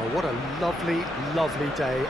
Oh, what a lovely, lovely day.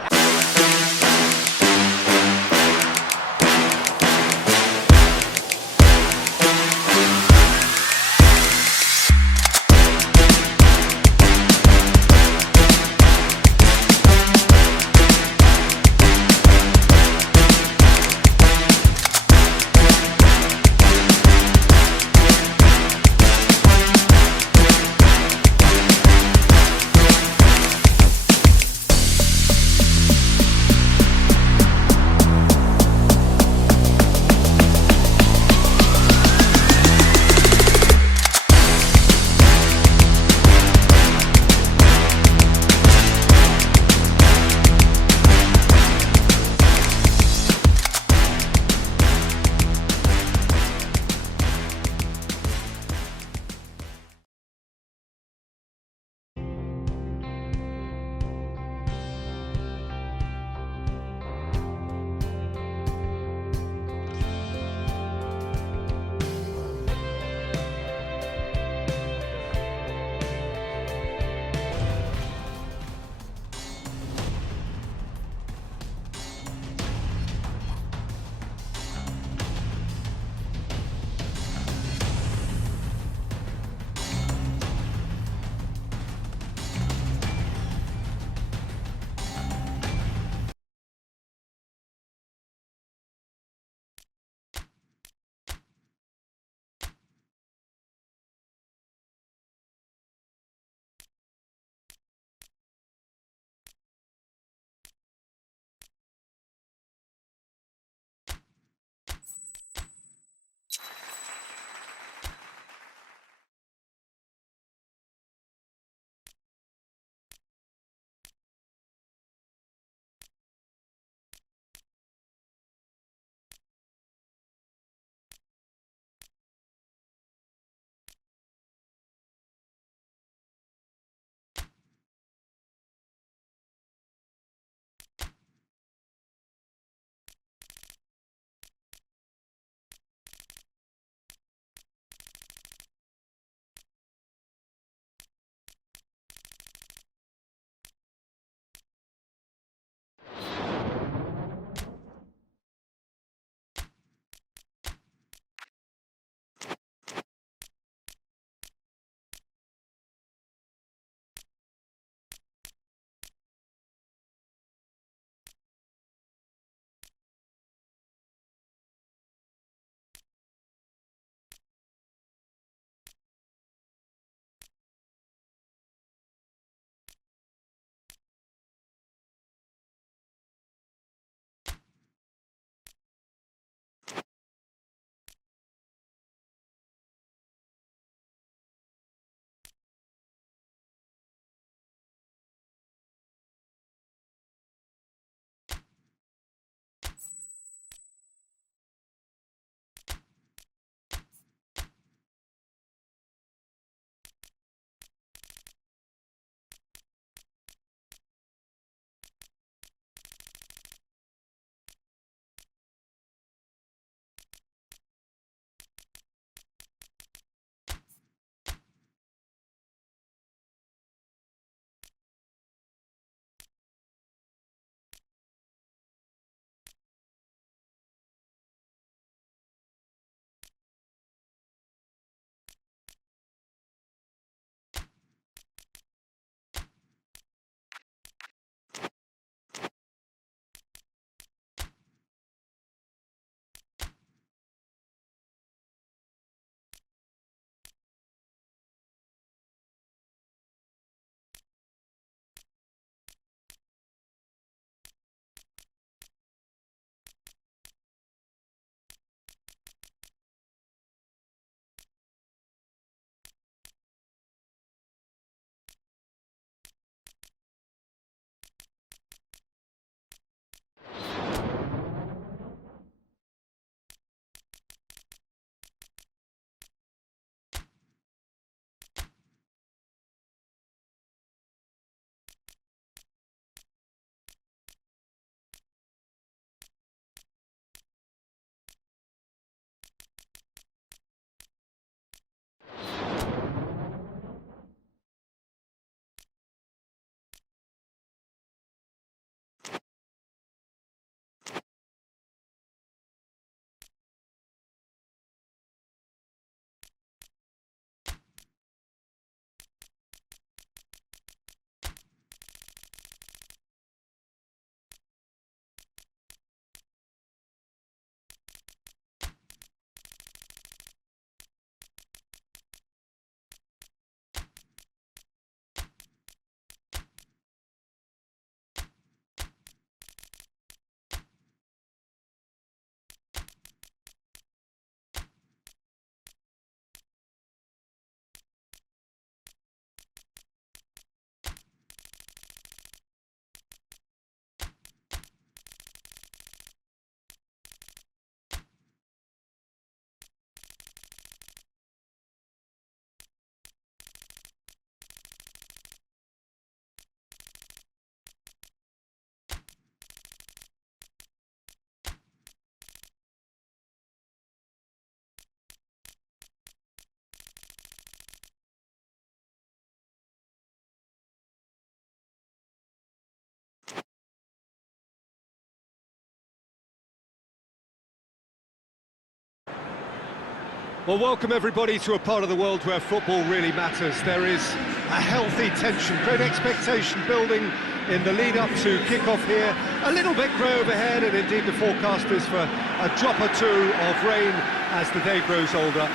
Well, welcome everybody to a part of the world where football really matters. There is a healthy tension, great expectation building in the lead-up to kick-off here. A little bit grey overhead, and indeed the forecast is for a drop or two of rain as the day grows older.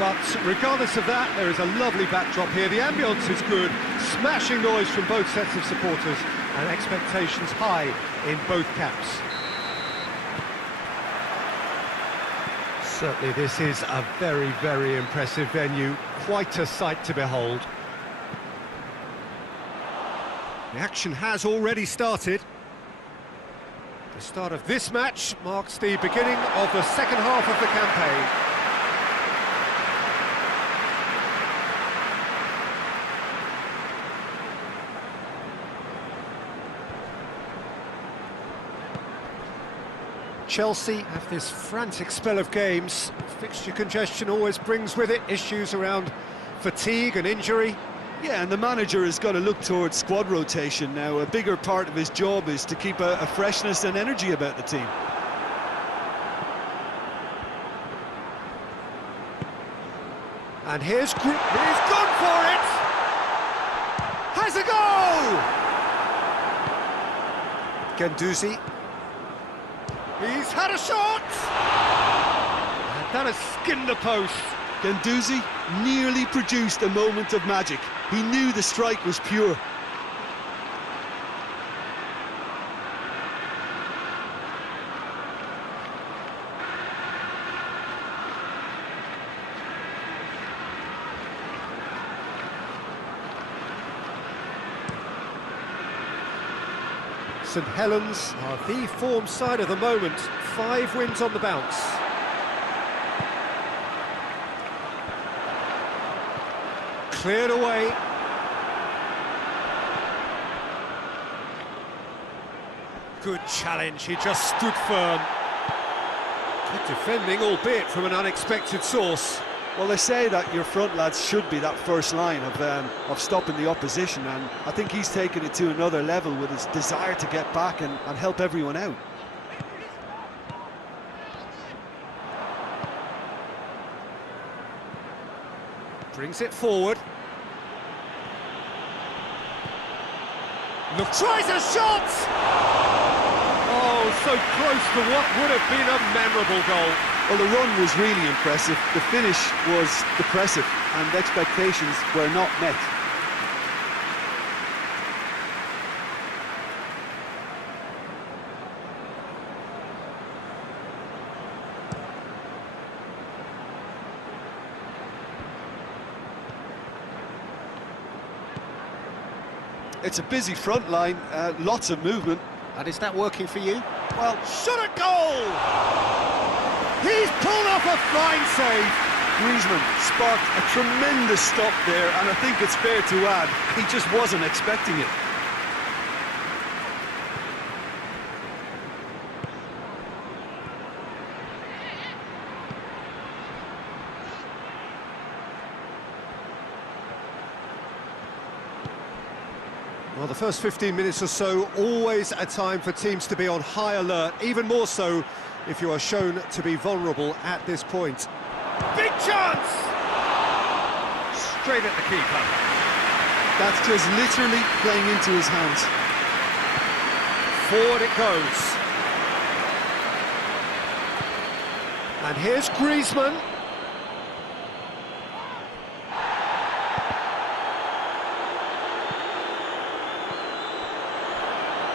But regardless of that, there is a lovely backdrop here. The ambience is good, smashing noise from both sets of supporters, and expectations high in both camps. Certainly this is a very, very impressive venue, quite a sight to behold. The action has already started. The start of this match marks the beginning of the second half of the campaign. Chelsea have this frantic spell of games. Fixture congestion always brings with it issues around fatigue and injury. Yeah, and the manager has got to look towards squad rotation now. A bigger part of his job is to keep a freshness and energy about the team. And he's gone for it! Has a goal! Guendouzi. He's had a shot! And that has skinned the post. Guendouzi nearly produced a moment of magic. He knew the strike was pure. Saint Helens are the form side of the moment. 5 wins on the bounce. Cleared away. Good challenge, he just stood firm. Good defending, albeit from an unexpected source. Well, they say that your front lads should be that first line of stopping the opposition, and I think he's taken it to another level with his desire to get back and help everyone out. Brings it forward. Look, tries a shot! Oh, so close to what would have been a memorable goal. Well, the run was really impressive, the finish was depressive, and expectations were not met. It's a busy front line, lots of movement. And is that working for you? Well, shot a goal! He's pulled off a fine save. Griezmann sparked a tremendous stop there, and I think it's fair to add, he just wasn't expecting it. Well, the first 15 minutes or so, always a time for teams to be on high alert, even more so if you are shown to be vulnerable at this point. Big chance! Straight at the keeper. That's just literally playing into his hands. Forward it goes. And here's Griezmann.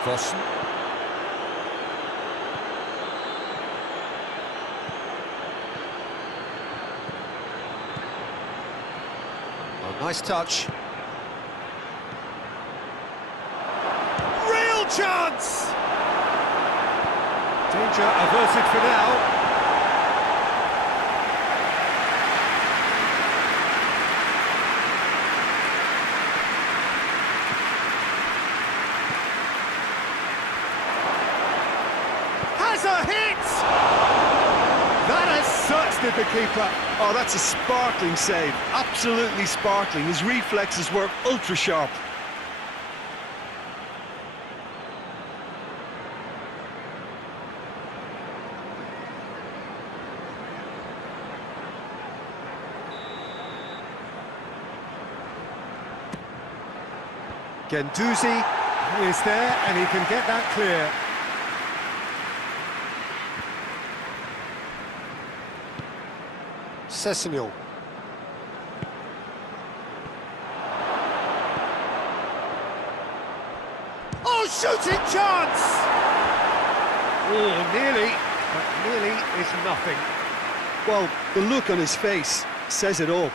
Vossen. Oh, nice touch. Real chance! Danger averted for now. A hit! That has searched the keeper. Oh, that's a sparkling save. Absolutely sparkling. His reflexes were ultra sharp. Gendouzi is there, and he can get that clear. Sessegnon. Oh, shooting chance! Oh, nearly, but nearly is nothing. Well, the look on his face says it all.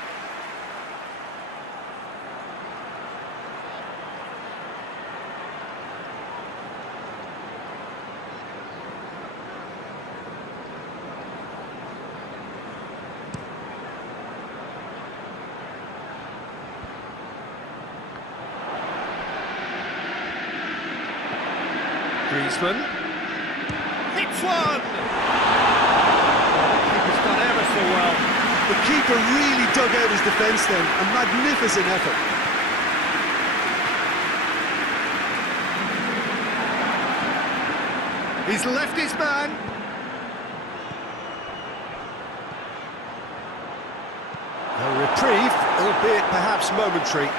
Griezmann hits one! The keeper's done ever so well. The keeper really dug out his defence then, a magnificent effort. He's left his man. A reprieve, albeit perhaps momentary.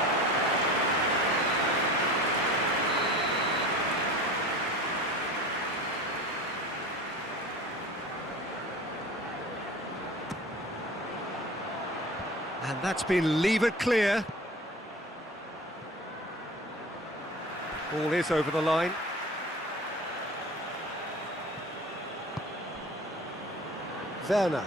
And that's been levered clear. Ball is over the line. Werner.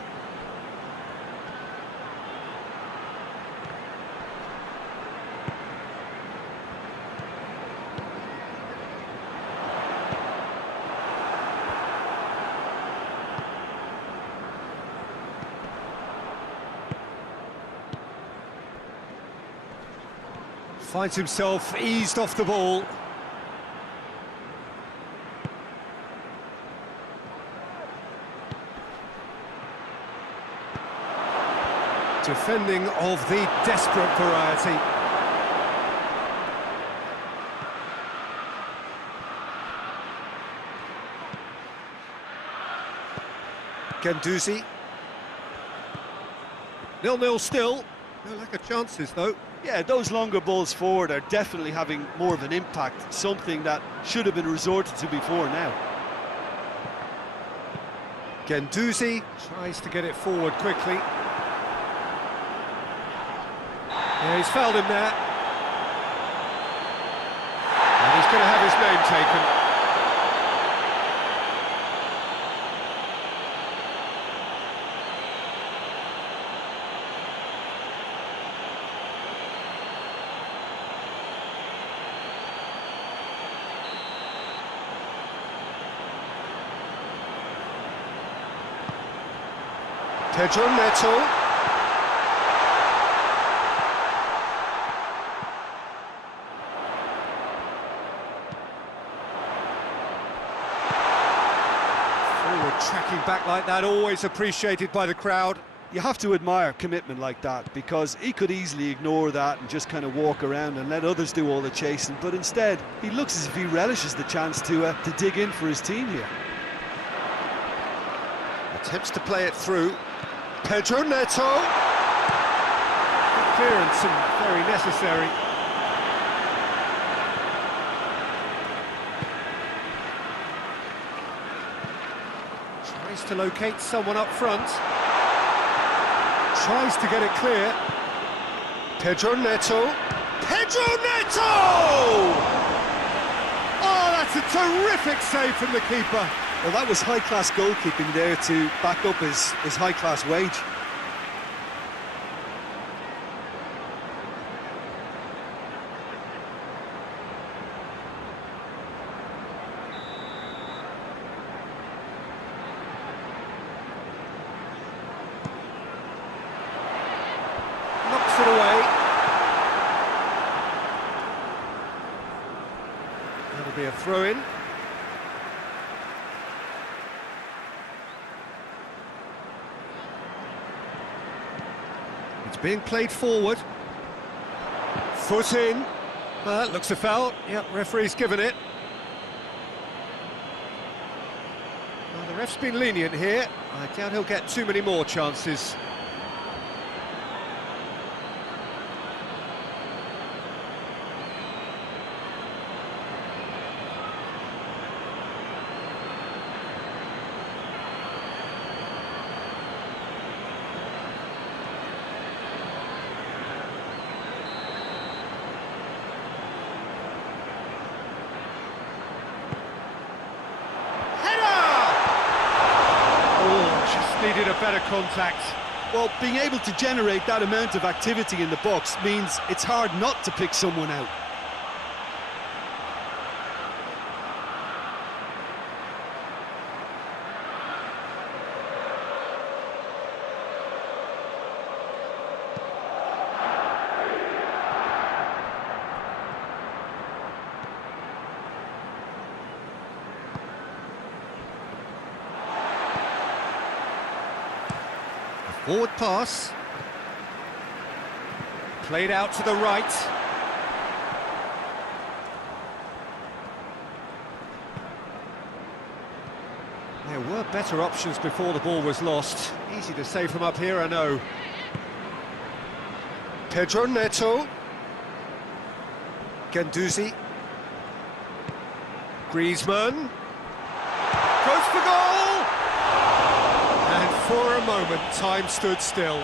Finds himself eased off the ball. Defending of the desperate variety. Gendouzi. 0-0 still. No lack of chances though. Yeah, those longer balls forward are definitely having more of an impact, something that should have been resorted to before now. Gendouzi tries to get it forward quickly. Yeah, he's fouled him there. And he's going to have his name taken. Pedro Neto. Forward tracking back like that, always appreciated by the crowd. You have to admire commitment like that, because he could easily ignore that and just kind of walk around and let others do all the chasing, but instead he looks as if he relishes the chance to dig in for his team here. Attempts to play it through. Pedro Neto. Good clearance and very necessary. Tries to locate someone up front. Tries to get it clear. Pedro Neto. Pedro Neto! Oh, that's a terrific save from the keeper. Well, that was high-class goalkeeping there to back up his high-class wage. Knocks it away. That'll be a throw-in. It's being played forward. Foot in. Well, that looks a foul. Yep, referee's given it. Well, the ref's been lenient here. I doubt he'll get too many more chances. better contact. Well, being able to generate that amount of activity in the box means it's hard not to pick someone out. Forward pass. Played out to the right. There were better options before the ball was lost. Easy to say from up here, I know. Pedro Neto. Guendouzi. Griezmann. Goes for goal! And for a moment, time stood still.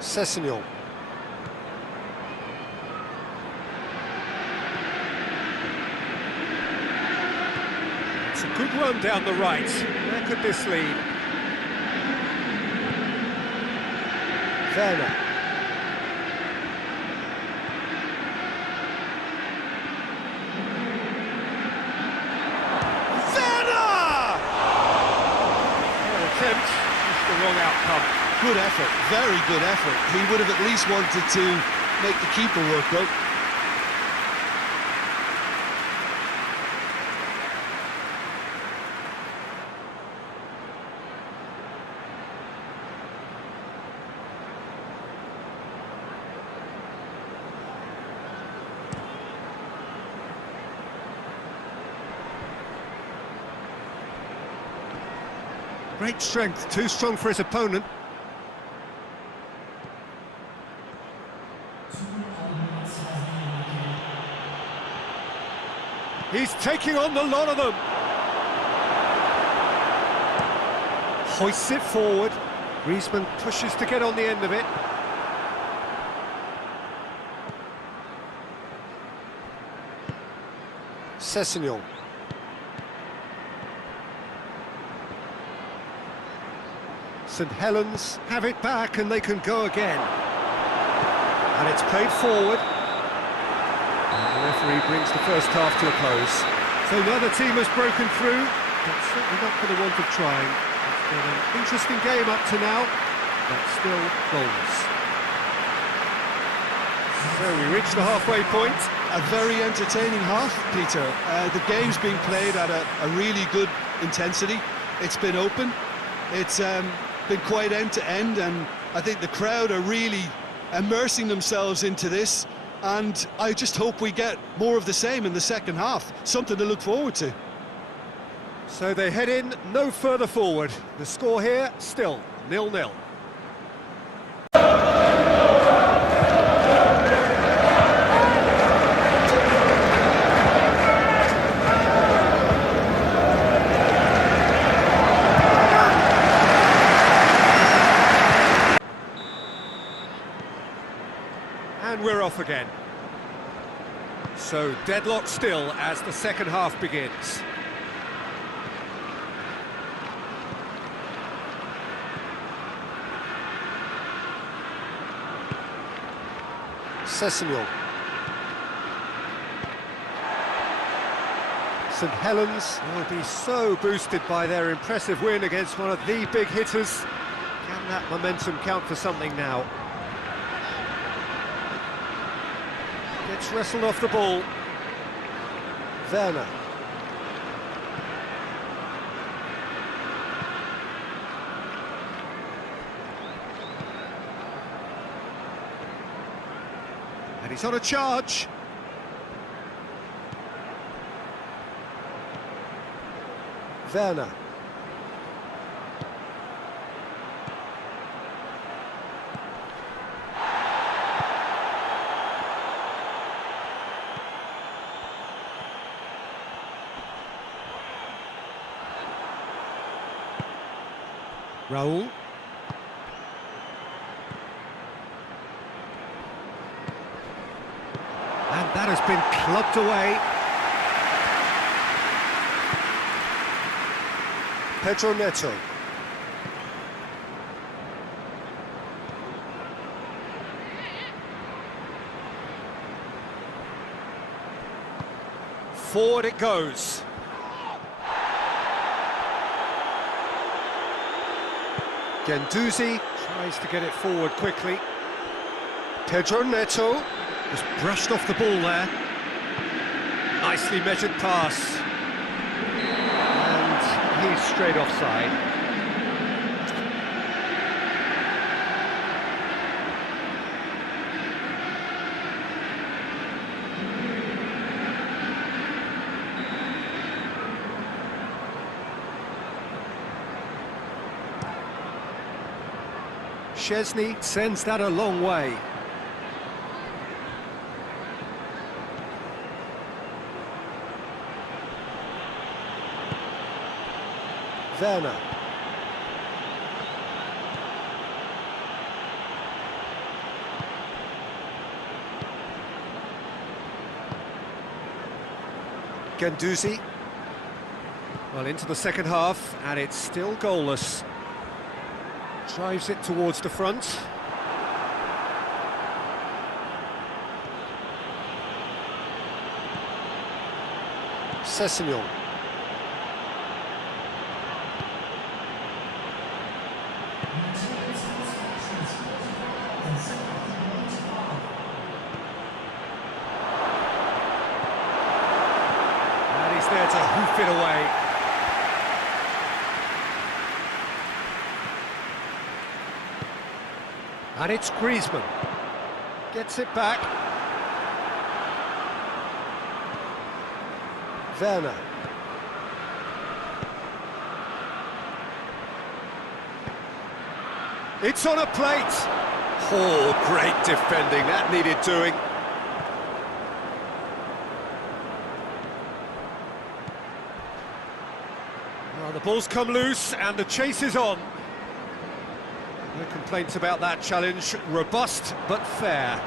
Sessegnon. It's a good run down the right. Where could this lead? Werner. Attempt, just the wrong outcome. Good effort, very good effort. He would have at least wanted to make the keeper work, though. Great strength, too strong for his opponent. He's taking on the lot of them. Hoists it forward. Griezmann pushes to get on the end of it. Sessegnon. Saint Helens have it back and they can go again. And it's played forward. And the referee brings the first half to a close. So neither team has broken through, but certainly not for the want of trying. It's been an interesting game up to now, but still goals. So we reach the halfway point. A very entertaining half, Peter. The game's been played at a really good intensity. It's been open. It's been quite end-to-end, and I think the crowd are really immersing themselves into this, and I just hope we get more of the same in the second half. Something to look forward to. So they head in no further forward. The score here, still 0-0. And we're off again. So deadlock still as the second half begins. Sessegnon. Saint Helens will be so boosted by their impressive win against one of the big hitters. Can that momentum count for something now? Gets wrestled off the ball. Werner. And he's on a charge. Werner. Raul. And that has been clubbed away. Pedro Neto. Forward it goes. Guendouzi tries to get it forward quickly. Pedro Neto. Just brushed off the ball there. Nicely measured pass. And he's straight offside. Chesney sends that a long way. Werner. Guendouzi. Well, into the second half, and it's still goalless. Drives it towards the front. Sessegnon. And he's there to hoof it away. And it's Griezmann. Gets it back. Werner. It's on a plate. Oh, great defending. That needed doing. Well, the ball's come loose and the chase is on. No complaints about that challenge. Robust but fair.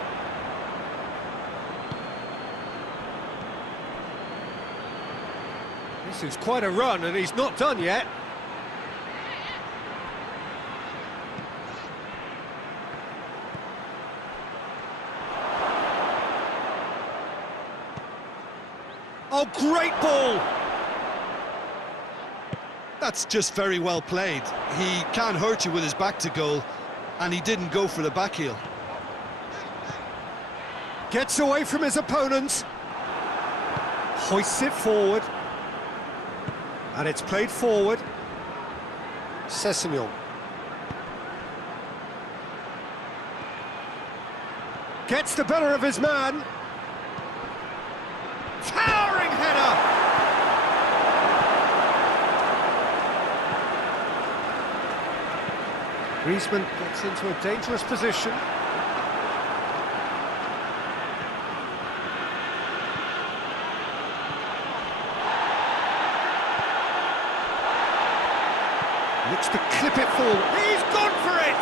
This is quite a run and he's not done yet. Oh, great ball! That's just very well played. He can't hurt you with his back to goal, and he didn't go for the back heel. Gets away from his opponents. Hoists it forward. And it's played forward. Sessegnon. Gets the better of his man. Towering header! Griezmann gets into a dangerous position. Looks to clip it forward. He's gone for it!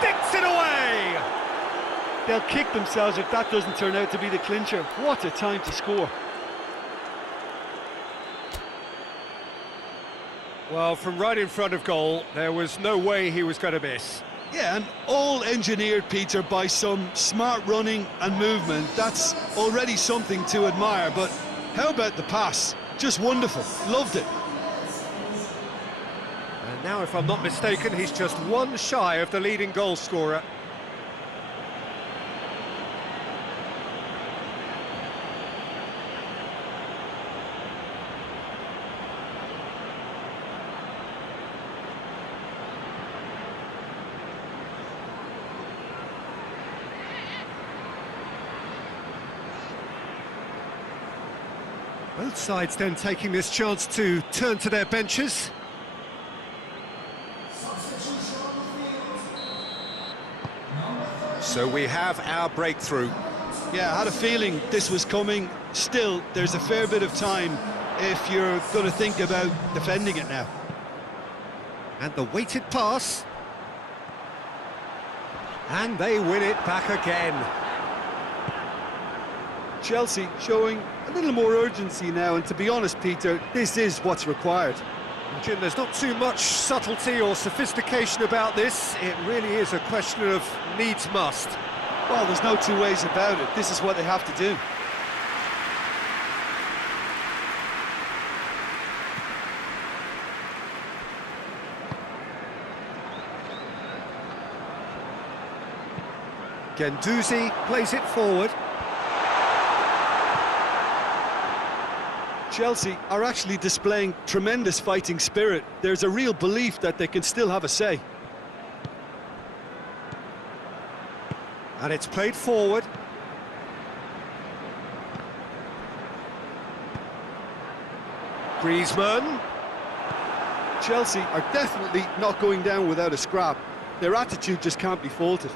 Sticks it away! They'll kick themselves if that doesn't turn out to be the clincher. What a time to score. Well, from right in front of goal, there was no way he was going to miss. Yeah, and all engineered, Peter, by some smart running and movement. That's already something to admire, but how about the pass? Just wonderful. Loved it. And now, if I'm not mistaken, he's just one shy of the leading goal scorer. Both sides then taking this chance to turn to their benches. So we have our breakthrough. Yeah, I had a feeling this was coming. Still, there's a fair bit of time if you're going to think about defending it now. And the weighted pass. And they win it back again. Chelsea showing a little more urgency now, and to be honest, Peter, this is what's required. Jim, there's not too much subtlety or sophistication about this. It really is a question of needs must. Well, there's no two ways about it. This is what they have to do. Guendouzi plays it forward. Chelsea are actually displaying tremendous fighting spirit. There's a real belief that they can still have a say. And it's played forward. Griezmann. Chelsea are definitely not going down without a scrap. Their attitude just can't be faulted.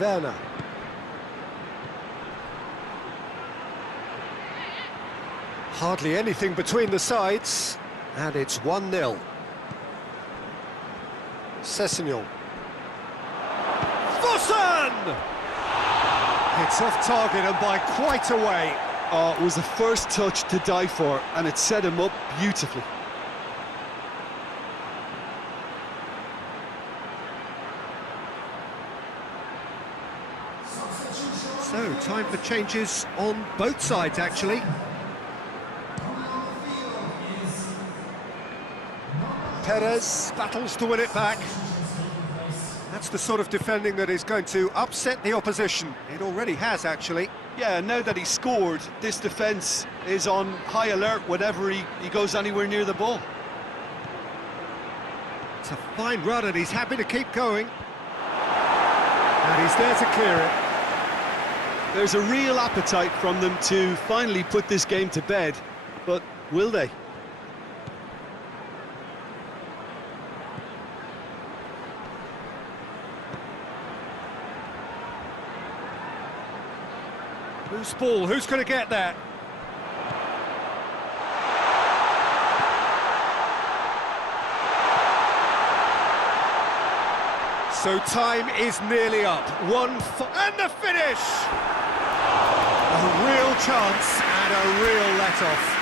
Werner. Hardly anything between the sides, and it's 1-0. Sessegnon. Vossen! It's off target and by quite a way. Oh, it was the first touch to die for, and it set him up beautifully. So, time for changes on both sides, actually. Perez. Battles to win it back. That's the sort of defending that is going to upset the opposition. It already has, actually. Yeah, now that he's scored, this defence is on high alert whenever he goes anywhere near the ball. It's a fine run and he's happy to keep going. And he's there to clear it. There's a real appetite from them to finally put this game to bed, but will they? Loose ball, who's going to get that? So time is nearly up. And the finish! A real chance and a real let-off.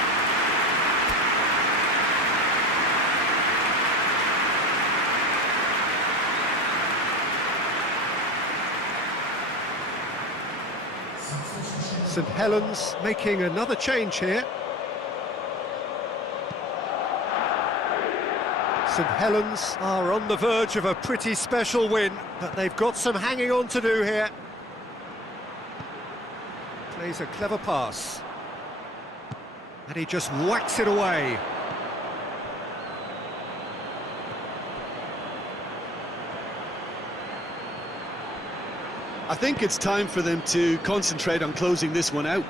Saint Helens making another change here. Saint Helens are on the verge of a pretty special win, but they've got some hanging on to do here. Plays a clever pass. And he just whacks it away. I think it's time for them to concentrate on closing this one out.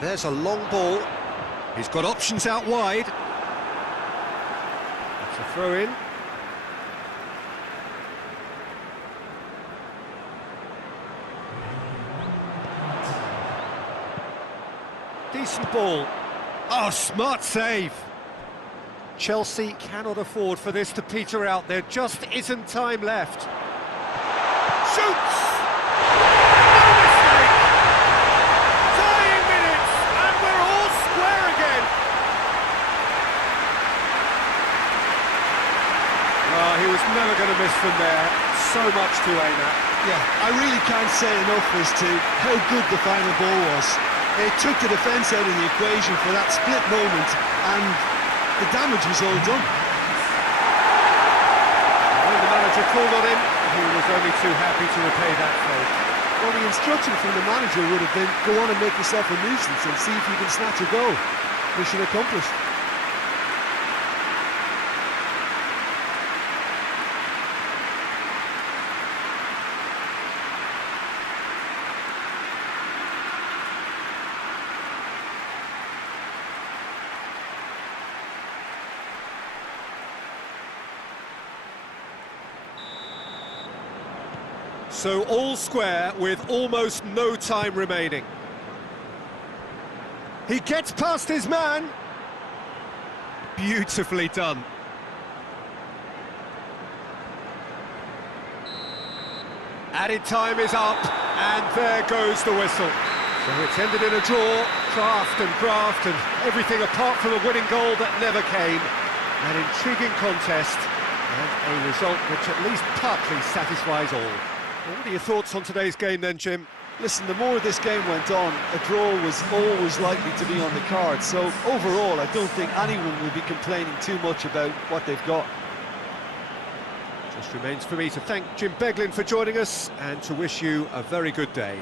There's a long ball. He's got options out wide. It's a throw-in. Decent ball. Oh, smart save. Chelsea cannot afford for this to peter out. There just isn't time left. Shoots! No mistake! Tying minutes, and we're all square again. Oh, he was never going to miss from there. So much to aim at. Yeah, I really can't say enough as to how good the final ball was. It took the defence out of the equation for that split moment, and the damage was all done. When the manager called on him, he was only too happy to repay that fault. Well, the instruction from the manager would have been, go on and make yourself a nuisance and see if you can snatch a goal. Mission accomplished. So all square with almost no time remaining. He gets past his man. Beautifully done. Added time is up, and there goes the whistle. So it's ended in a draw, craft and everything apart from a winning goal that never came. An intriguing contest, and a result which at least partly satisfies all. Well, what are your thoughts on today's game then, Jim? Listen, the more this game went on, a draw was always likely to be on the card. So overall, I don't think anyone will be complaining too much about what they've got. Just remains for me to thank Jim Beglin for joining us and to wish you a very good day.